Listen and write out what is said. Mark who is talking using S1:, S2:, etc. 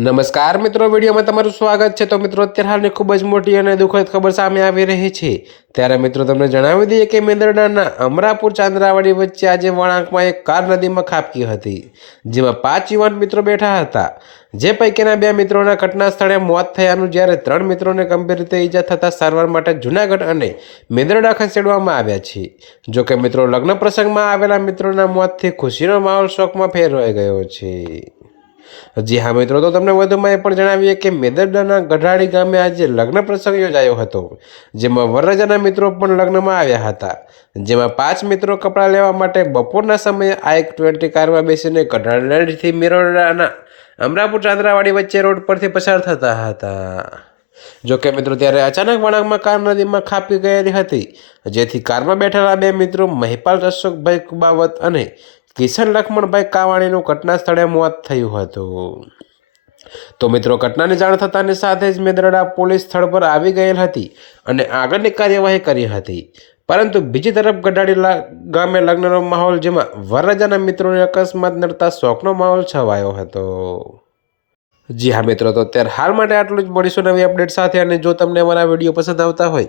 S1: નમસ્કાર મિત્રો, વિડીયોમાં તમારું સ્વાગત છે. તો મિત્રો, અત્યારે હાલની ખૂબ જ મોટી અને દુઃખદ ખબર સામે આવી રહી છે. ત્યારે મિત્રો, તમને જણાવી દઈએ કે મેંદરડાના અમરાપુર ચાંદ્રાવાડી વચ્ચે આજે વળાંકમાં એક કાર નદીમાં ખાબકી હતી, જેમાં પાંચ યુવાન મિત્રો બેઠા હતા. જે પૈકીના બે મિત્રોના ઘટના સ્થળે મોત થયાનું જ્યારે ત્રણ મિત્રોને ગંભીર રીતે ઈજા થતાં સારવાર માટે જૂનાગઢ અને મેંદરડા ખસેડવામાં આવ્યા છે. જોકે મિત્રો, લગ્ન પ્રસંગમાં આવેલા મિત્રોના મોતથી ખુશીનો માહોલ શોકમાં ફેરવાઈ ગયો છે. જી હા મિત્રો, તો તમને વધુમાં એ પણ જણાવીએ કે મેદરડાના ગઢાડી ગામે આજે લગ્ન પ્રસંગ યોજાયો હતો, જેમાં વરરાજાના મિત્રો પણ લગ્નમાં આવ્યા હતા. જેમાં પાંચ મિત્રો કપડાં લેવા માટે બપોરના સમયે આઈક ટ્વેન્ટી કારમાં બેસીને ગઢાડીથી મિરોડાના અમરાપુર ચાંદ્રાવાડી વચ્ચે રોડ પરથી પસાર થતા હતા. જોકે મિત્રો, ત્યારે અચાનક વળાંકમાં કાર નદીમાં ખાપી ગયેલી હતી, જેથી કારમાં બેઠેલા બે મિત્રો મહિપાલ અશોકભાઈ કુબાવત અને કિશન લક્ષ્મણભાઈ કાવાણીનું ઘટના સ્થળે મોત થયું હતું. તો મિત્રો, ઘટનાની જાણ થતાની સાથે જ મેદરડા પોલીસ સ્થળ પર આવી ગયેલ હતી અને આગળની કાર્યવાહી કરી હતી. પરંતુ બીજી તરફ ગઢાડી ગામે લગ્નનો માહોલ જેમાં વરરાજાના મિત્રોને અકસ્માત નડતા શોકનો માહોલ છવાયો હતો. જી હા મિત્રો, તો અત્યારે હાલ માટે આટલું જ. મળીશું નવી અપડેટ સાથે અને જો તમને અમારા વીડિયો પસંદ આવતા હોય